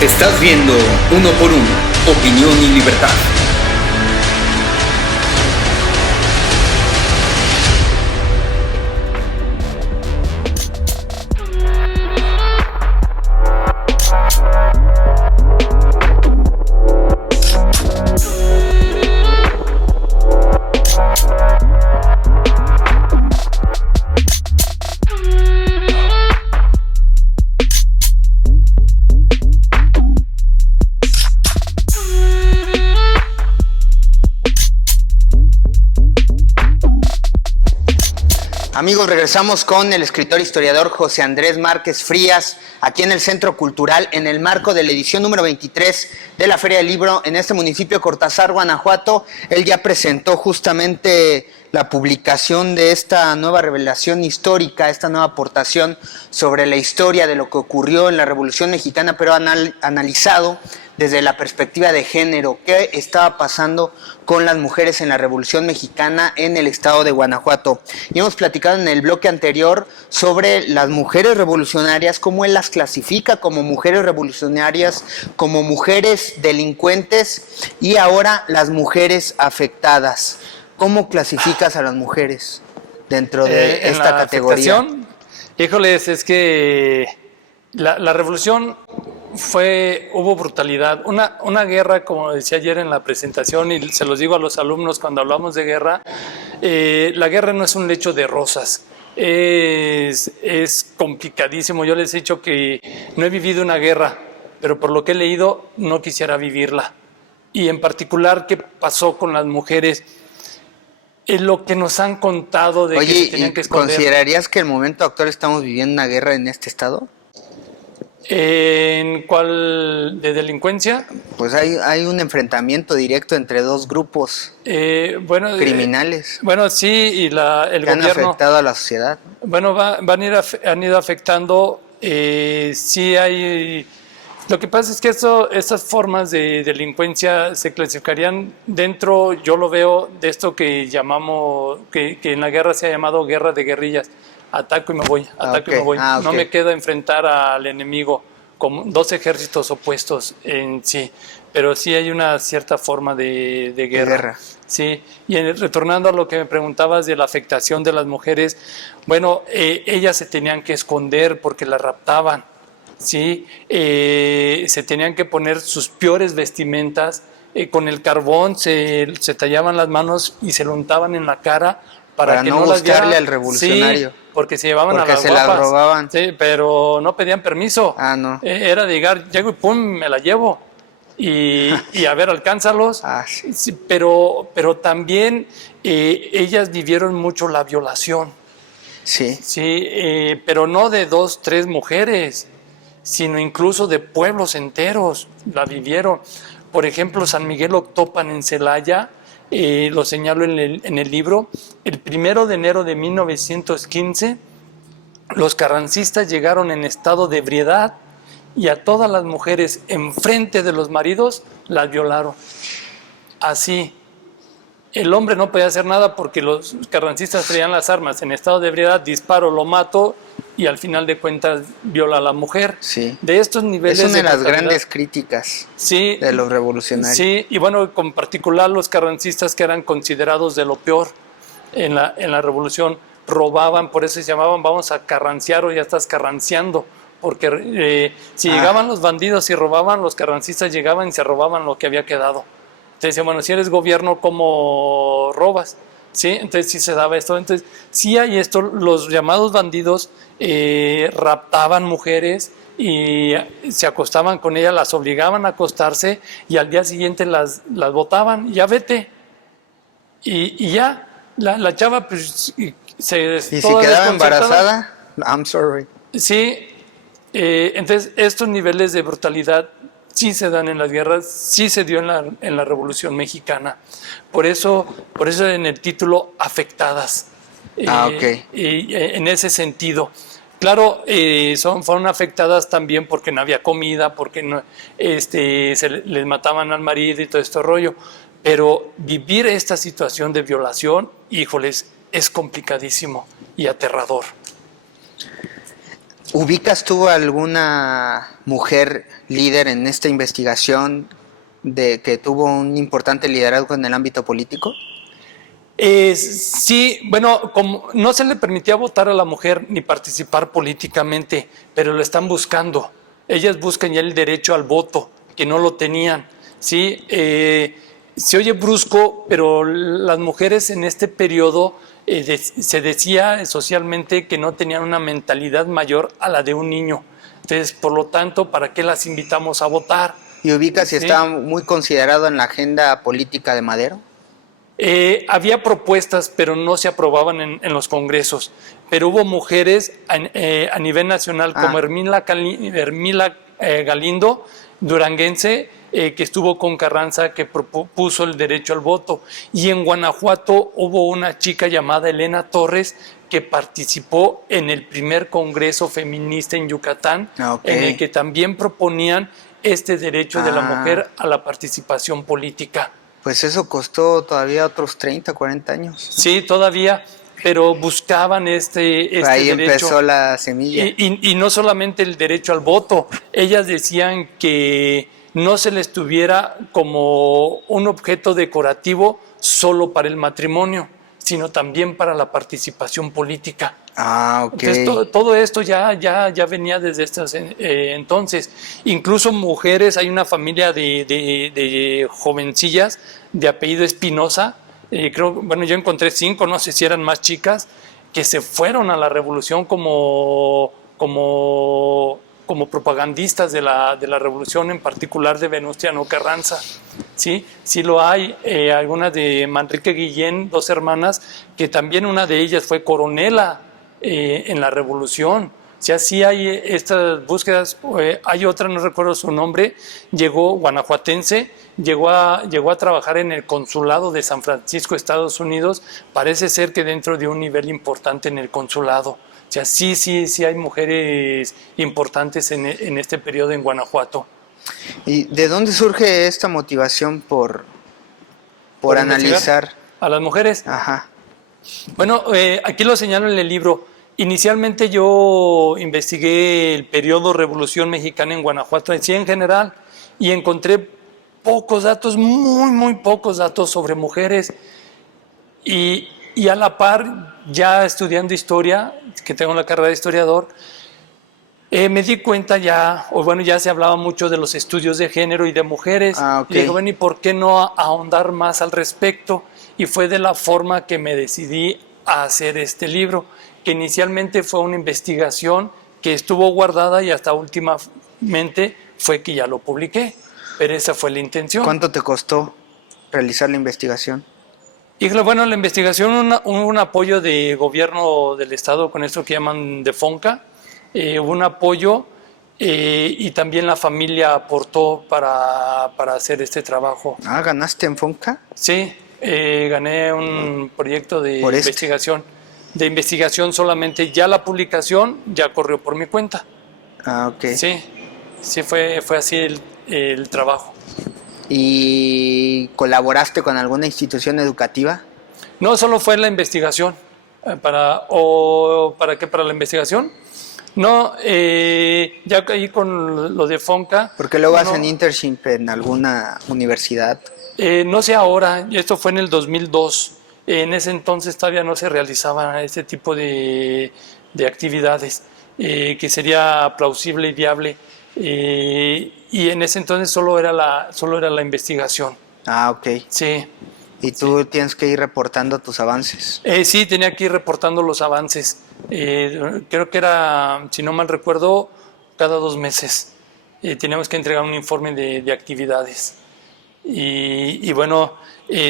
Estás viendo Uno por Uno, opinión y libertad. Amigos, regresamos con el escritor historiador José Andrés Márquez Frías, aquí en el Centro Cultural, en el marco de la edición número 23 de la Feria del Libro en este municipio Cortázar, Guanajuato. Él ya presentó justamente la publicación de esta nueva revelación histórica, esta nueva aportación sobre la historia de lo que ocurrió en la Revolución Mexicana, pero analizado desde la perspectiva de género, qué estaba pasando con las mujeres en la Revolución Mexicana en el estado de Guanajuato. Y hemos platicado en el bloque anterior sobre las mujeres revolucionarias, cómo él las clasifica como mujeres revolucionarias, como mujeres delincuentes y ahora las mujeres afectadas. ¿Cómo clasificas a las mujeres dentro de esta categoría? Afectación, híjoles, es que la revolución hubo brutalidad, una guerra, como decía ayer en la presentación, y se los digo a los alumnos cuando hablamos de guerra, la guerra no es un lecho de rosas, es complicadísimo. Yo les he dicho que no he vivido una guerra, pero por lo que he leído no quisiera vivirla. Y en particular, ¿qué pasó con las mujeres? Es lo que nos han contado de que se tenían que esconder. ¿Considerarías que en el momento actual estamos viviendo una guerra en este estado? ¿En cuál? ¿De delincuencia? Pues hay un enfrentamiento directo entre dos grupos criminales. Bueno, sí, y el que gobierno... han afectado a la sociedad. Bueno, han ido afectando, sí hay... Lo que pasa es que estas formas de delincuencia se clasificarían dentro, yo lo veo, de esto que llamamos, que en la guerra se ha llamado guerra de guerrillas. Ataco y me voy, ataco y me voy. No me queda enfrentar al enemigo como dos ejércitos opuestos en sí, pero sí hay una cierta forma de guerra. Sí, y retornando a lo que me preguntabas de la afectación de las mujeres, bueno, ellas se tenían que esconder porque las raptaban, sí, se tenían que poner sus peores vestimentas, con el carbón se tallaban las manos y se lo untaban en la cara para que no buscarle al revolucionario. Sí, porque se llevaban a las se guapas. Las robaban. Sí, pero no pedían permiso. No. Era de llegar, llego y pum, me la llevo. Y a ver, alcánzalos. Sí. Sí, pero también ellas vivieron mucho la violación. Sí. Sí, pero no de 2, 3 mujeres, sino incluso de pueblos enteros la vivieron. Por ejemplo, San Miguel Octopan en Celaya, lo señalo en el libro, el 1 de enero de 1915, los carrancistas llegaron en estado de ebriedad y a todas las mujeres enfrente de los maridos las violaron. Así. El hombre no podía hacer nada porque los carrancistas traían las armas en estado de ebriedad, disparo, lo mato y al final de cuentas viola a la mujer. Sí. De estos niveles es una de las grandes críticas de los revolucionarios. Sí, y bueno, con particular los carrancistas que eran considerados de lo peor en la revolución, robaban, por eso se llamaban vamos a carranciar o ya estás carranciando, porque si llegaban los bandidos y robaban, los carrancistas llegaban y se robaban lo que había quedado. Entonces, bueno, si eres gobierno, ¿cómo robas? ¿Sí? Entonces sí se daba esto. Entonces sí hay esto, los llamados bandidos raptaban mujeres y se acostaban con ellas, las obligaban a acostarse y al día siguiente las botaban, ya vete. Y ya, la chava pues ¿Y si quedaba embarazada? I'm sorry. Sí, entonces estos niveles de brutalidad sí se dan en las guerras, sí se dio en la Revolución Mexicana. Por eso en el título, afectadas. Y en ese sentido. Claro, fueron afectadas también porque no había comida, porque no, les mataban al marido y todo este rollo. Pero vivir esta situación de violación, híjoles, es complicadísimo y aterrador. ¿Ubicas tú alguna mujer líder en esta investigación de que tuvo un importante liderazgo en el ámbito político? Sí, bueno, como no se le permitía votar a la mujer ni participar políticamente, pero lo están buscando. Ellas buscan ya el derecho al voto, que no lo tenían. Sí, se oye brusco, pero las mujeres en este periodo se decía socialmente que no tenían una mentalidad mayor a la de un niño. Entonces, por lo tanto, ¿para qué las invitamos a votar? ¿Y ubicas si Sí. estaba muy considerado en la agenda política de Madero? Había propuestas, pero no se aprobaban en los congresos. Pero hubo mujeres a nivel nacional como Hermila Galindo, duranguense, que estuvo con Carranza, que propuso el derecho al voto. Y en Guanajuato hubo una chica llamada Elena Torres que participó en el primer congreso feminista en Yucatán, en el que también proponían este derecho de la mujer a la participación política. Pues eso costó todavía otros 30, 40 años. Sí, todavía, pero buscaban este Ahí derecho. empezó la semilla. Y no solamente el derecho al voto, ellas decían que no se les tuviera como un objeto decorativo solo para el matrimonio, sino también para la participación política. Ok. Entonces, todo esto ya venía desde estos entonces. Incluso mujeres, hay una familia de jovencillas de apellido Espinosa, bueno, yo encontré 5, no sé si eran más chicas, que se fueron a la revolución como propagandistas de la revolución, en particular de Venustiano Carranza. Sí lo hay. Algunas de Manrique Guillén, 2 hermanas, que también una de ellas fue coronela en la revolución. O sea, sí hay estas búsquedas. Hay otra, no recuerdo su nombre, guanajuatense, llegó a trabajar en el consulado de San Francisco, Estados Unidos. Parece ser que dentro de un nivel importante en el consulado. O sea, sí hay mujeres importantes en este periodo en Guanajuato. ¿Y de dónde surge esta motivación por analizar a las mujeres? Ajá. Bueno, aquí lo señalo en el libro. Inicialmente yo investigué el periodo Revolución Mexicana en Guanajuato en general, y encontré pocos datos, muy pocos datos sobre mujeres. Y a la par, ya estudiando historia, que tengo la carrera de historiador, me di cuenta ya se hablaba mucho de los estudios de género y de mujeres. Y digo, bueno, ¿y por qué no ahondar más al respecto? Y fue de la forma que me decidí a hacer este libro, que inicialmente fue una investigación que estuvo guardada y hasta últimamente fue que ya lo publiqué, pero esa fue la intención. ¿Cuánto te costó realizar la investigación? Y bueno, la investigación, un apoyo de gobierno del estado con esto que llaman de FONCA, hubo un apoyo y también la familia aportó para hacer este trabajo. ¿Ganaste en FONCA? Sí, gané un proyecto de investigación. De investigación solamente, ya la publicación ya corrió por mi cuenta. Ok. Sí, fue así el trabajo. ¿Y colaboraste con alguna institución educativa? No, solo fue la investigación. ¿Para qué? ¿Para la investigación? No, ya caí con lo de FONCA. Porque luego hacen internship en alguna universidad. No sé ahora, esto fue en el 2002. En ese entonces todavía no se realizaban este tipo de actividades que sería plausible y viable. Y en ese entonces solo era la investigación. Ok. Sí. ¿Y tú tienes que ir reportando tus avances? Sí, tenía que ir reportando los avances. Creo que era, si no mal recuerdo, cada 2 meses. Teníamos que entregar un informe de actividades. Y bueno,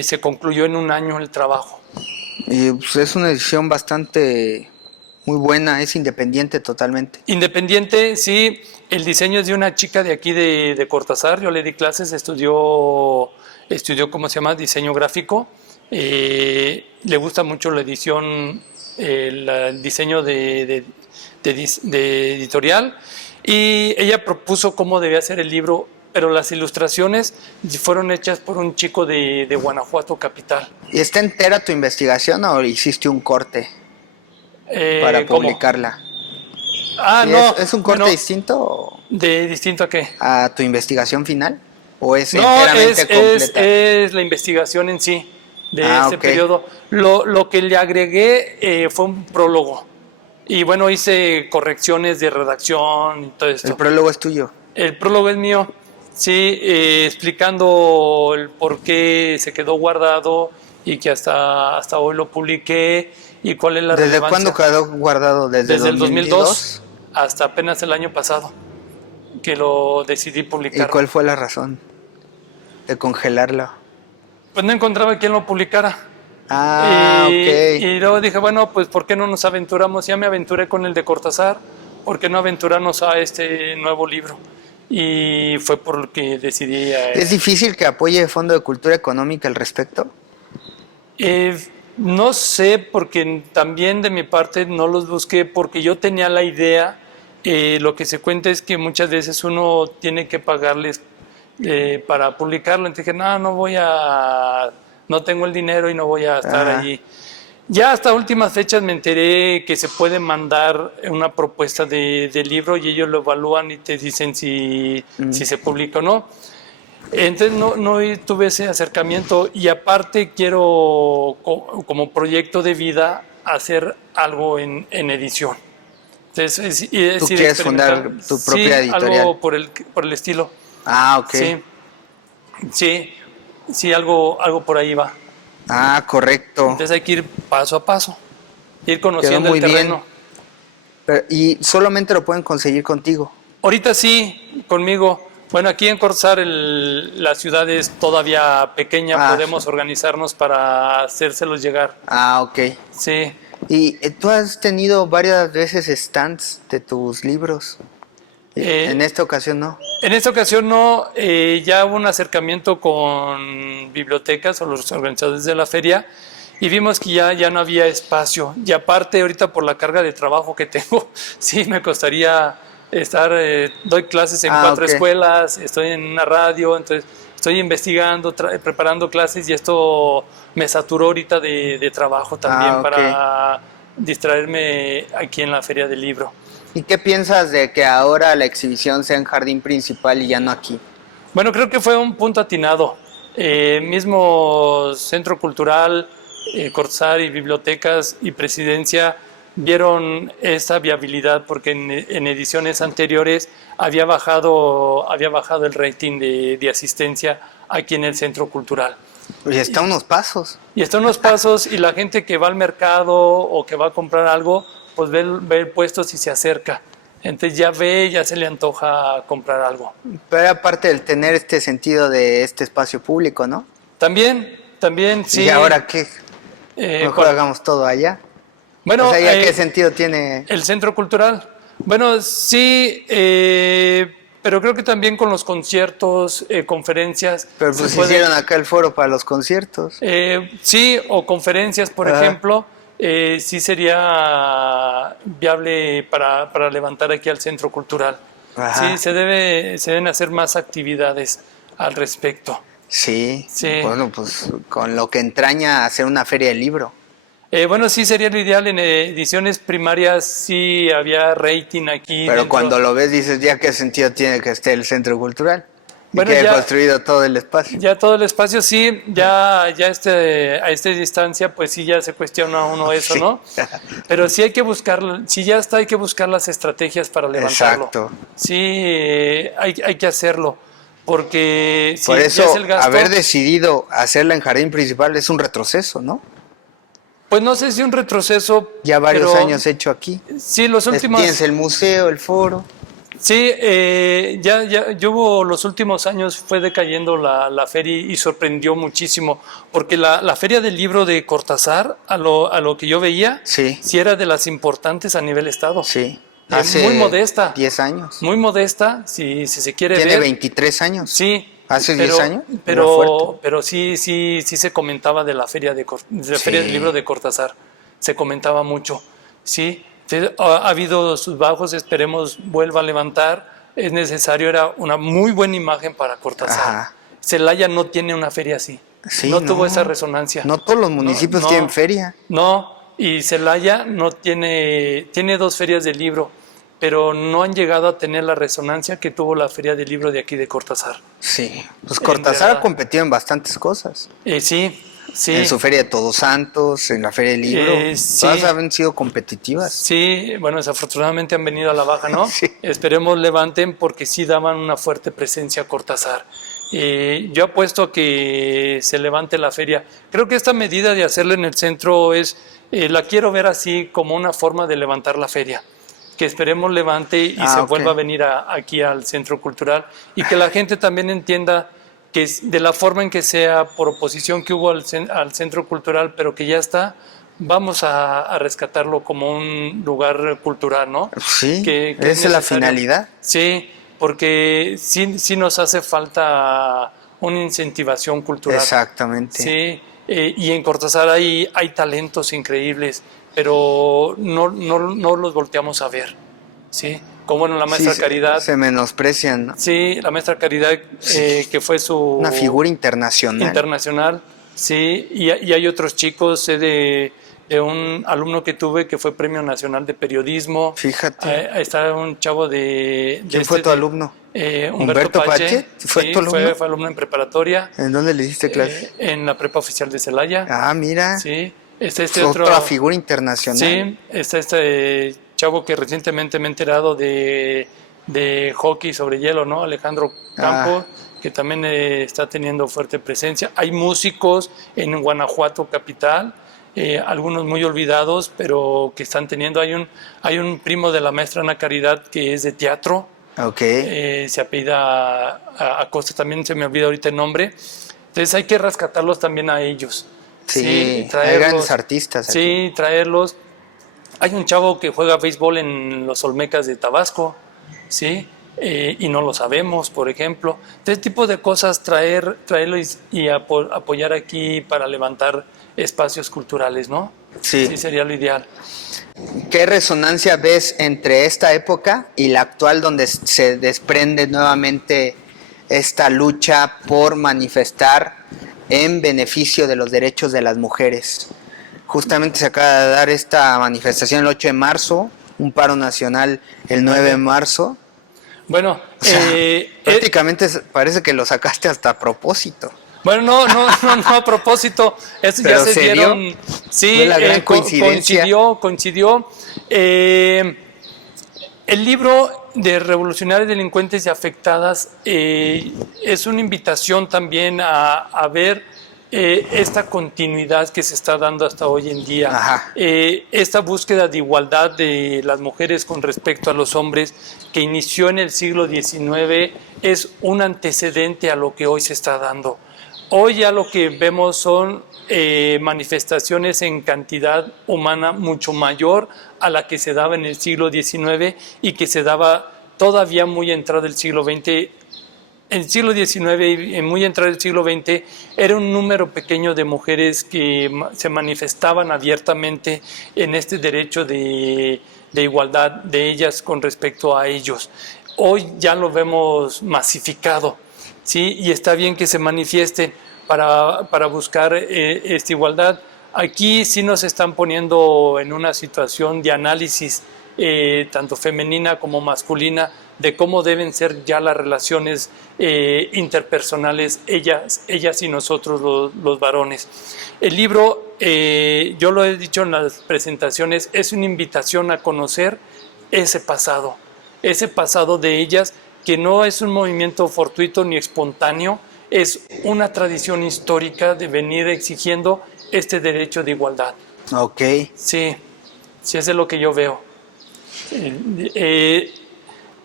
se concluyó en 1 año el trabajo. Pues es una decisión bastante muy buena, es independiente totalmente. Independiente, sí. El diseño es de una chica de aquí de Cortázar. Yo le di clases, estudió ¿cómo se llama? Diseño gráfico. Le gusta mucho la edición, el diseño de editorial. Y ella propuso cómo debía ser el libro, pero las ilustraciones fueron hechas por un chico de Guanajuato capital. ¿Y está entera tu investigación o hiciste un corte para publicarla? Ah, ¿Y no. es un corte bueno, distinto ¿De distinto a qué? a tu investigación final? ¿O es No, enteramente completa? es la investigación en sí de Ah, ese ok. periodo. Lo que le agregué fue un prólogo. Y bueno, hice correcciones de redacción y todo El esto. prólogo es tuyo. El prólogo es mío, sí, explicando el por qué se quedó guardado y que hasta hoy lo publiqué y cuál es la ¿Desde relevancia. cuándo quedó guardado? ¿Desde Desde el 2002 2002? hasta apenas el año pasado que lo decidí ¿Y publicar. cuál fue la razón de congelarlo? Pues no encontraba quien lo publicara. Ah, ok. Y luego dije, bueno, pues ¿por qué no nos aventuramos? Ya me aventuré con el de Cortázar, ¿por qué no aventurarnos a este nuevo libro? Y fue por lo que decidí. ¿Es difícil que apoye Fondo de Cultura Económica al respecto? Eh, no sé, porque también de mi parte no los busqué, porque yo tenía la idea. Lo que se cuenta es que muchas veces uno tiene que pagarles para publicarlo. Entonces dije, no tengo el dinero y no voy a estar Ajá. allí. Ya hasta últimas fechas me enteré que se puede mandar una propuesta de libro y ellos lo evalúan y te dicen si se publica o no. Entonces no tuve ese acercamiento y aparte quiero como proyecto de vida hacer algo en edición. Entonces, es ¿Tú ir quieres fundar experimentar. tu propia Sí, editorial? algo por el estilo. Ah, ok. Sí, algo por ahí va. Ah, correcto. Entonces hay que ir paso a paso, ir Quedó conociendo muy el terreno. Y solamente lo pueden conseguir contigo. Ahorita sí, conmigo. Bueno, aquí en Cortázar la ciudad es todavía pequeña, podemos organizarnos para hacérselos llegar. Ah, ok. Sí. ¿Y tú has tenido varias veces stands de tus libros? En esta ocasión no. En esta ocasión no, ya hubo un acercamiento con bibliotecas o los organizadores de la feria y vimos que ya no había espacio. Y aparte, ahorita por la carga de trabajo que tengo, sí me costaría estar, doy clases en 4 ok. escuelas, estoy en una radio, entonces estoy investigando, preparando clases y esto me saturó ahorita de trabajo también ok. para distraerme aquí en la feria del libro. ¿Y qué piensas de que ahora la exhibición sea en jardín principal y ya no aquí? Bueno, creo que fue un punto atinado. Mismo Centro Cultural, Cortázar y bibliotecas y presidencia vieron esa viabilidad porque en ediciones anteriores había bajado el rating de asistencia aquí en el Centro Cultural. Y está unos pasos. Y están unos pasos y la gente que va al mercado o que va a comprar algo, pues ve el puesto si se acerca. Entonces ya se le antoja comprar algo. Pero aparte del tener este sentido de este espacio público, ¿no? También, sí. ¿Y ahora qué? Mejor Con- hagamos todo allá. Bueno, O sea, ¿ya qué sentido tiene? el centro cultural. Bueno, sí, pero creo que también con los conciertos, conferencias. Pero se pues puede- hicieron acá el foro para los conciertos. Sí, o conferencias, por Ajá. ejemplo, sí sería viable para levantar aquí al centro cultural. Ajá. Sí, se deben hacer más actividades al respecto. Sí. Sí. Bueno, pues con lo que entraña hacer una feria del libro. Bueno, sí sería lo ideal. En ediciones primarias sí había rating aquí. Pero dentro. cuando lo ves dices, ¿ya qué sentido tiene que esté el centro cultural? Y Bueno, que haya ya- construido todo el espacio. Ya todo el espacio, sí, a esta distancia, pues sí ya se cuestiona uno eso, Sí. ¿no? Pero sí hay que buscar, sí ya está, hay que buscar las estrategias para levantarlo. Exacto. Sí, hay que hacerlo, porque si Por ya eso, es el gasto, haber decidido hacerla en jardín principal es un retroceso, ¿no? pues no sé si un retroceso. Ya varios pero años hecho aquí. Sí, los últimos. Tienes el museo, el foro. Sí, yo hubo los últimos años fue decayendo la feria y sorprendió muchísimo, porque la feria del libro de Cortázar, a lo que yo veía, Sí. era de las importantes a nivel estado. Sí. Muy modesta. 10 años. Muy modesta, si se quiere Tiene ver. 23 años. Sí. ¿Hace 10 años? Era Pero, fuerte. pero sí se comentaba de la feria feria del libro de Cortázar. Se comentaba mucho. Sí. Entonces, ha habido sus bajos, esperemos vuelva a levantar. Es necesario, era una muy buena imagen para Cortázar. Ajá. Celaya no tiene una feria así. Sí, no tuvo esa resonancia. No todos los municipios No, tienen feria. No, y Celaya no tiene 2 ferias de libro, pero no han llegado a tener la resonancia que tuvo la Feria del Libro de aquí de Cortázar. Sí, pues Cortázar ha competido en bastantes cosas. Sí, sí. En su Feria de Todos Santos, en la Feria del Libro, Sí. todas han sido competitivas. Sí, bueno, desafortunadamente han venido a la baja, ¿no? Sí. Esperemos levanten porque sí daban una fuerte presencia a Cortázar. Yo apuesto a que se levante la feria. Creo que esta medida de hacerlo en el centro la quiero ver así como una forma de levantar la feria. Que esperemos levante y se vuelva a venir aquí al Centro Cultural y que la gente también entienda que de la forma en que sea, por oposición que hubo al Centro Cultural, pero que ya está, vamos a rescatarlo como un lugar cultural, ¿no? Sí, que esa es la finalidad. Sí, porque sí nos hace falta una incentivación cultural. Exactamente. Sí, y en Cortázar hay talentos increíbles, pero no los volteamos a ver, ¿sí? Como bueno, la maestra Caridad. Se menosprecian, ¿no? Sí, la maestra Caridad, que fue una figura internacional. Internacional, sí, y hay otros chicos, de un alumno que tuve que fue Premio Nacional de Periodismo. Fíjate. Está un chavo ¿Quién fue tu alumno? Humberto Pache. ¿Fue tu alumno? Fue alumno en preparatoria. ¿En dónde le diste clase? En la Prepa Oficial de Celaya. Ah, mira. Sí. Otra figura internacional. Sí, está este chavo que recientemente me he enterado de hockey sobre hielo, ¿no? Alejandro Campo, que también está teniendo fuerte presencia. Hay músicos en Guanajuato capital, algunos muy olvidados, pero que están teniendo. Hay un primo de la maestra Ana Caridad que es de teatro. Okay. Se apellida Acosta, también se me olvida ahorita el nombre. Entonces hay que rescatarlos también a ellos. Sí, hay grandes artistas aquí. Sí, traerlos. Hay un chavo que juega béisbol en los Olmecas de Tabasco, ¿sí? Y no lo sabemos, por ejemplo. Este tipo de cosas, traerlo y apoyar aquí para levantar espacios culturales, ¿no? Sí. Sí, sería lo ideal. ¿Qué resonancia ves entre esta época y la actual, donde se desprende nuevamente esta lucha por manifestar en beneficio de los derechos de las mujeres? Justamente se acaba de dar esta manifestación el 8 de marzo, un paro nacional el 9 de marzo. Bueno, o sea, prácticamente parece que lo sacaste hasta a propósito. Bueno, no a propósito, eso ya se dieron. Dio, sí, fue la gran coincidencia. Coincidió. El libro de Revolucionarias, Delincuentes y Afectadas es una invitación también a ver esta continuidad que se está dando hasta hoy en día. Esta búsqueda de igualdad de las mujeres con respecto a los hombres, que inició en el siglo XIX, es un antecedente a lo que hoy se está dando. Hoy ya lo que vemos son manifestaciones en cantidad humana mucho mayor a la que se daba en el siglo XIX y que se daba todavía muy entrado el siglo XX. En el siglo XIX y muy entrado el siglo XX era un número pequeño de mujeres que se manifestaban abiertamente en este derecho de igualdad de ellas con respecto a ellos. Hoy ya lo vemos masificado, ¿sí? Y está bien que se manifiesten para buscar esta igualdad. Aquí sí nos están poniendo en una situación de análisis tanto femenina como masculina de cómo deben ser ya las relaciones interpersonales, ellas y nosotros los varones. El libro, yo lo he dicho en las presentaciones, es una invitación a conocer ese pasado de ellas, que no es un movimiento fortuito ni espontáneo, es una tradición histórica de venir exigiendo este derecho de igualdad. Ok. Sí, eso es lo que yo veo.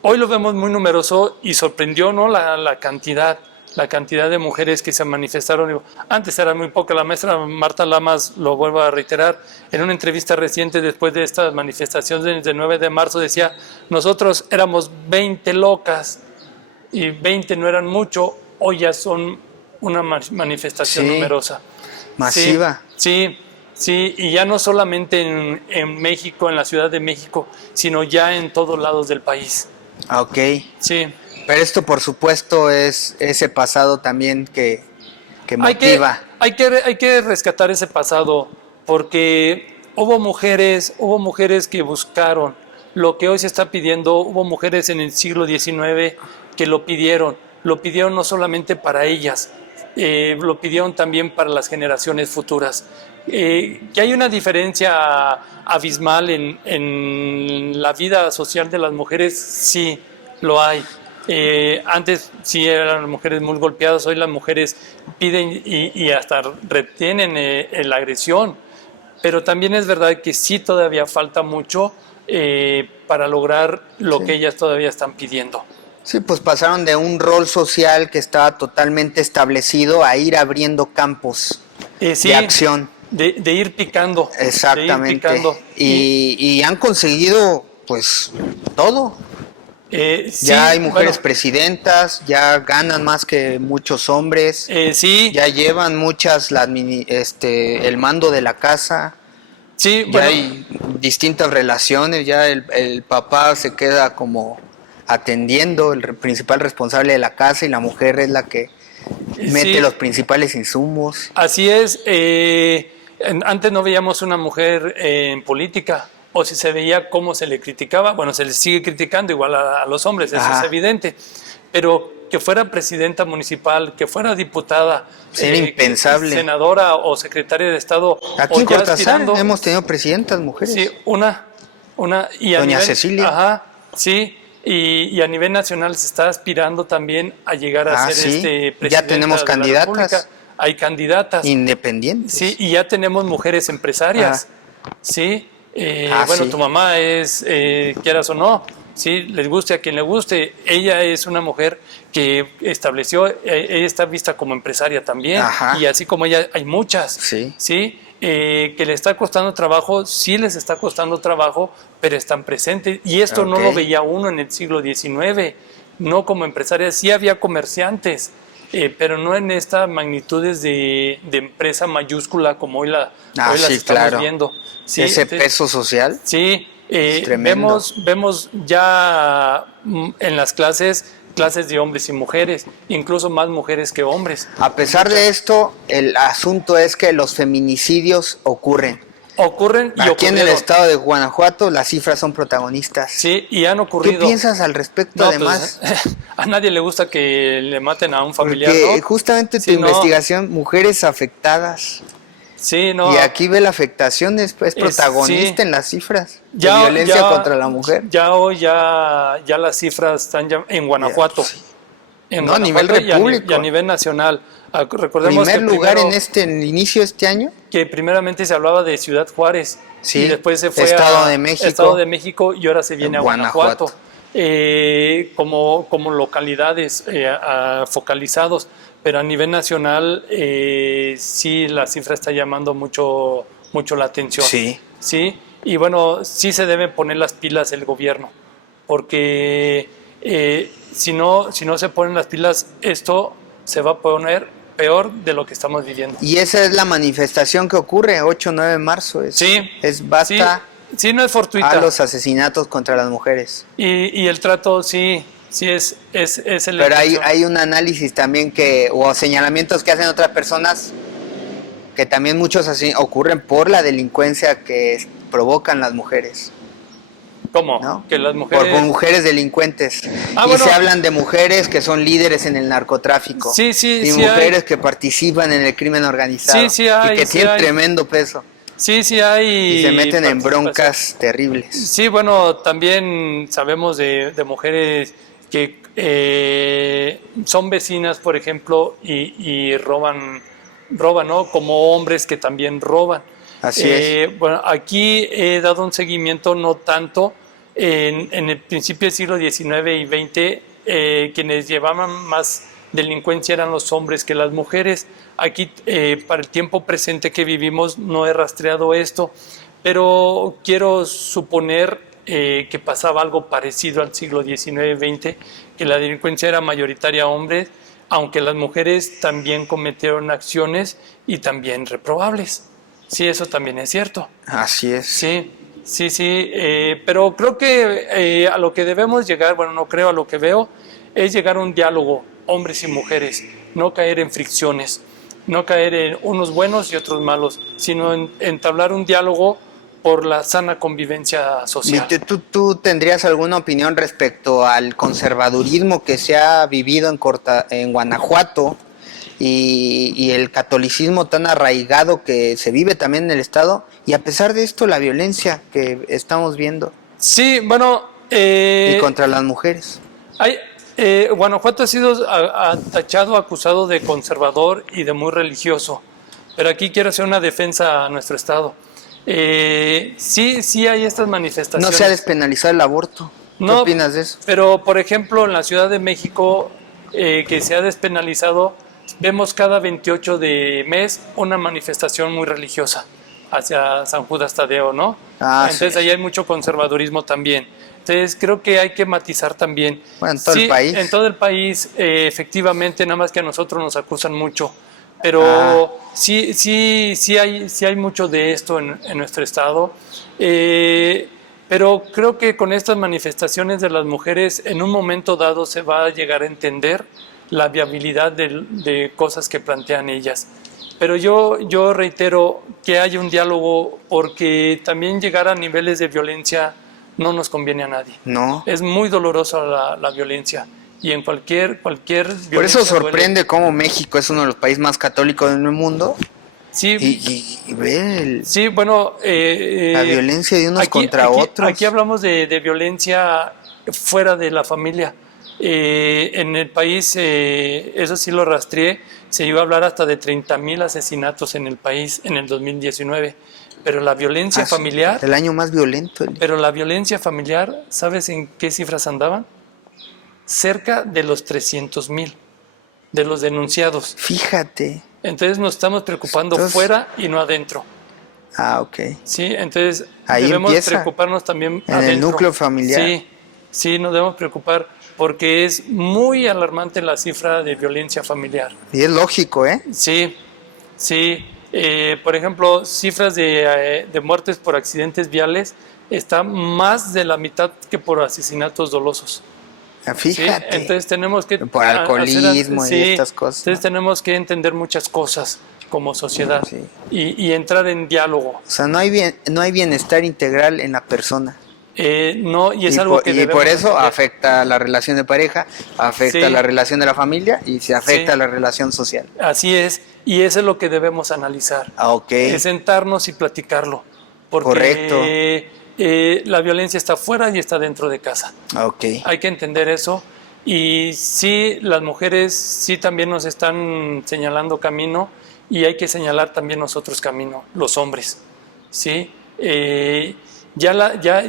Hoy lo vemos muy numeroso y sorprendió, ¿no? la cantidad de mujeres que se manifestaron. Antes era muy poca. La maestra Marta Lamas, lo vuelvo a reiterar, en una entrevista reciente después de estas manifestaciones del 9 de marzo decía, nosotros éramos 20 locas y 20 no eran mucho, hoy ya son una manifestación numerosa. Masiva. Sí, y ya no solamente en México, en la Ciudad de México, sino ya en todos lados del país. Ok. Sí. Pero esto, por supuesto, es ese pasado también que motiva. Hay que rescatar ese pasado, porque hubo mujeres que buscaron lo que hoy se está pidiendo, hubo mujeres en el siglo XIX que lo pidieron no solamente para ellas, lo pidieron también para las generaciones futuras. Que hay una diferencia abismal en la vida social de las mujeres, sí, lo hay. Antes sí eran mujeres muy golpeadas, hoy las mujeres piden y hasta retienen la agresión, pero también es verdad que sí todavía falta mucho para lograr lo que ellas todavía están pidiendo. Sí, pues pasaron de un rol social que estaba totalmente establecido a ir abriendo campos Sí, de acción. de ir picando. Exactamente. De ir picando. Y han conseguido, pues, todo. Sí, Ya hay mujeres bueno, presidentas, ya ganan más que muchos hombres, sí, ya llevan muchas el mando de la casa, sí, ya bueno, hay distintas relaciones, ya el papá se queda como atendiendo, el principal responsable de la casa, y la mujer es la que mete sí, los principales insumos. así es. Antes no veíamos una mujer en política, o si se veía cómo se le criticaba, bueno, se le sigue criticando igual a los hombres, eso Ajá. es evidente, pero que fuera presidenta municipal, que fuera diputada, Era impensable. senadora o secretaria de Estado, Aquí o en ya Cortázar aspirando, hemos tenido presidentas mujeres. sí, una, y a Doña nivel, Cecilia. ajá, sí, y a nivel nacional se está aspirando también a llegar a ser Sí. presidenta Ya tenemos de la candidatas. República. Hay candidatas. Independientes. Sí, y ya tenemos mujeres empresarias. Sí, bueno, sí. tu mamá es, quieras o no, sí, les guste a quien le guste. Ella es una mujer que estableció, ella está vista como empresaria también. Ajá. Y así como ella, hay muchas. Sí. Sí, que le está costando trabajo, sí les está costando trabajo, pero están presentes. Y esto no lo Ok. veía uno en el siglo XIX, no como empresarias, sí había comerciantes. Pero no en estas magnitudes de empresa mayúscula como hoy las Sí, estamos claro. viendo. Sí, Ese entonces, peso social. sí, tremendo. vemos ya en las clases de hombres y mujeres, incluso más mujeres que hombres. A pesar de esto, el asunto es que los feminicidios ocurren. Ocurren y Aquí en el ocurrieron. estado de Guanajuato las cifras son protagonistas. Sí, y han ¿Qué ocurrido. piensas al respecto No, además? pues, a nadie le gusta que le maten a un familiar, Porque ¿no? justamente Sí, tu no. investigación, mujeres afectadas. Sí, no. Y aquí ve la afectación, es protagonista sí. en las cifras de Ya- violencia ya- contra la mujer. Ya hoy ya las cifras están ya en Guanajuato. Sí. En No, a nivel Guanajuato repúblico. y a nivel nacional. Recordemos Primer que lugar primero, en el inicio de este año. que primeramente se hablaba de Ciudad Juárez, Sí, y después se fue Estado a de México. Estado de México, y ahora se viene a Guanajuato. Guanajuato, como localidades focalizados, pero a nivel nacional sí la cifra está llamando mucho la atención. Sí. Sí, y bueno, sí se deben poner las pilas el gobierno, porque si no se ponen las pilas, esto se va a poner peor de lo que estamos viviendo. Y esa es la manifestación que ocurre 8-9 de marzo. Sí, Es basta sí, no es fortuita. a los asesinatos contra las mujeres. Y el trato sí es el. Pero hay un análisis también o señalamientos que hacen otras personas, que también muchos así ocurren por la delincuencia que provocan las mujeres. ¿Cómo? ¿No? Que las mujeres. Por mujeres delincuentes. Y Bueno. se hablan de mujeres que son líderes en el narcotráfico. Sí, y sí mujeres hay. que participan en el crimen organizado. Sí, sí hay, y que sí tienen hay. tremendo peso. Sí hay. Y se meten en participación. broncas terribles. Sí, bueno, también sabemos de mujeres que son vecinas, por ejemplo, y roban, ¿no? Como hombres que también roban. Así es. Bueno, aquí he dado un seguimiento, no tanto, en el principio del siglo XIX y XX, quienes llevaban más delincuencia eran los hombres que las mujeres. Aquí, para el tiempo presente que vivimos, no he rastreado esto, pero quiero suponer que pasaba algo parecido al siglo XIX-XX, que la delincuencia era mayoritaria hombres, aunque las mujeres también cometieron acciones y también reprobables. Sí, eso también es cierto. Así es. Sí, pero creo que a lo que debemos llegar, bueno, no creo, a lo que veo, es llegar a un diálogo, hombres y mujeres, no caer en fricciones, no caer en unos buenos y otros malos, sino en entablar un diálogo por la sana convivencia social. ¿Tú tendrías alguna opinión respecto al conservadurismo que se ha vivido en Guanajuato y el catolicismo tan arraigado que se vive también en el estado, y a pesar de esto la violencia que estamos viendo Sí, bueno, y contra las mujeres? Guanajuato ha sido tachado, acusado de conservador y de muy religioso, pero aquí quiero hacer una defensa a nuestro estado. Sí hay estas manifestaciones. No se ha despenalizado el aborto. ¿Qué opinas de eso? Pero, por ejemplo, en la Ciudad de México, que se ha despenalizado, vemos cada 28 de mes una manifestación muy religiosa hacia San Judas Tadeo, ¿no? Entonces sí. ahí hay mucho conservadurismo también. Entonces creo que hay que matizar también. Bueno, en todo el país. En todo el país, efectivamente, nada más que a nosotros nos acusan mucho. Pero sí hay mucho de esto en nuestro estado. Pero creo que con estas manifestaciones de las mujeres, en un momento dado se va a llegar a entender la viabilidad de cosas que plantean ellas. Pero yo reitero que haya un diálogo, porque también llegar a niveles de violencia no nos conviene a nadie. No. Es muy dolorosa la violencia. Y en cualquier violencia. Por eso sorprende cómo México es uno de los países más católicos del mundo. Sí, y ver sí, bueno, la violencia de unos contra otros. Aquí hablamos de violencia fuera de la familia. En el país, eso sí lo rastreé, se iba a hablar hasta de 30,000 asesinatos en el país en el 2019. Pero la violencia familiar... El año más violento. Pero la violencia familiar, ¿sabes en qué cifras andaban? Cerca de los 300,000 de los denunciados. Fíjate. Entonces nos estamos preocupando fuera y no adentro. Ok. Sí, entonces ahí debemos empieza, preocuparnos también en adentro. el núcleo familiar. Sí, nos debemos preocupar porque es muy alarmante la cifra de violencia familiar. Y es lógico, ¿eh? Sí. Por ejemplo, cifras de muertes por accidentes viales está más de la mitad que por asesinatos dolosos. Fíjate. ¿Sí? Entonces tenemos que... Por alcoholismo y estas cosas. Entonces tenemos que entender muchas cosas como sociedad y entrar en diálogo. O sea, no hay bienestar integral en la persona. No, y es algo que debemos por eso entender. afecta la relación de pareja, afecta la relación de la familia y se afecta la relación social. Así es, y eso es lo que debemos analizar. Es sentarnos y platicarlo. Porque correcto. La violencia está fuera y está dentro de casa. Hay que entender eso. Y sí, las mujeres sí también nos están señalando camino y hay que señalar también nosotros camino, los hombres. ¿Sí? Ya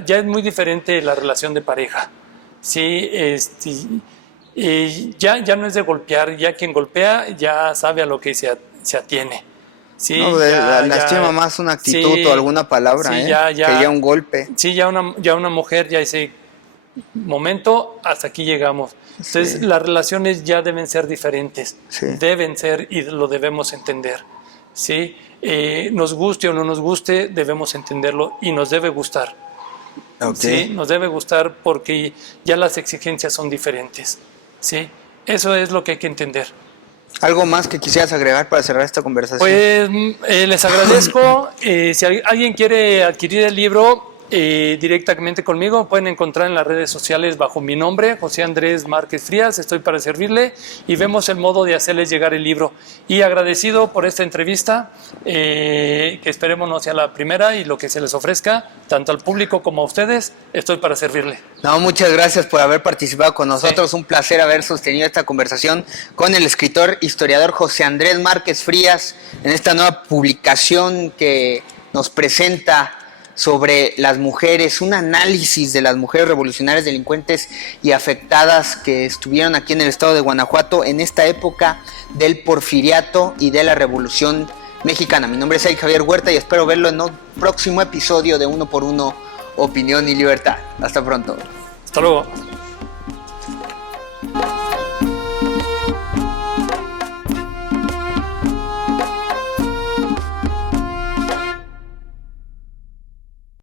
es muy diferente la relación de pareja. ¿Sí? Ya no es de golpear, ya quien golpea ya sabe a lo que se atiene. Sí, no, lastima más una actitud o alguna palabra, que ya un golpe. Sí, ya una mujer ya ese momento, hasta aquí llegamos. Entonces las relaciones ya deben ser diferentes, deben ser y lo debemos entender. ¿Sí? Nos guste o no nos guste, debemos entenderlo y nos debe gustar. ¿Sí? Nos debe gustar porque ya las exigencias son diferentes. ¿Sí? Eso es lo que hay que entender. ¿Algo más que quisieras agregar para cerrar esta conversación? Pues les agradezco. Si alguien quiere adquirir el libro directamente conmigo, pueden encontrar en las redes sociales bajo mi nombre, José Andrés Márquez Frías. Estoy para servirle y vemos el modo de hacerles llegar el libro. Y agradecido por esta entrevista, que esperemos no sea la primera, y lo que se les ofrezca, tanto al público como a ustedes, estoy para servirle. No, muchas gracias por haber participado con nosotros. Un placer haber sostenido esta conversación con el escritor, historiador José Andrés Márquez Frías en esta nueva publicación que nos presenta sobre las mujeres, un análisis de las mujeres revolucionarias, delincuentes y afectadas que estuvieron aquí en el estado de Guanajuato en esta época del porfiriato y de la Revolución Mexicana. Mi nombre es Eric Javier Huerta y espero verlo en un próximo episodio de Uno por Uno, Opinión y Libertad. Hasta pronto. Hasta luego.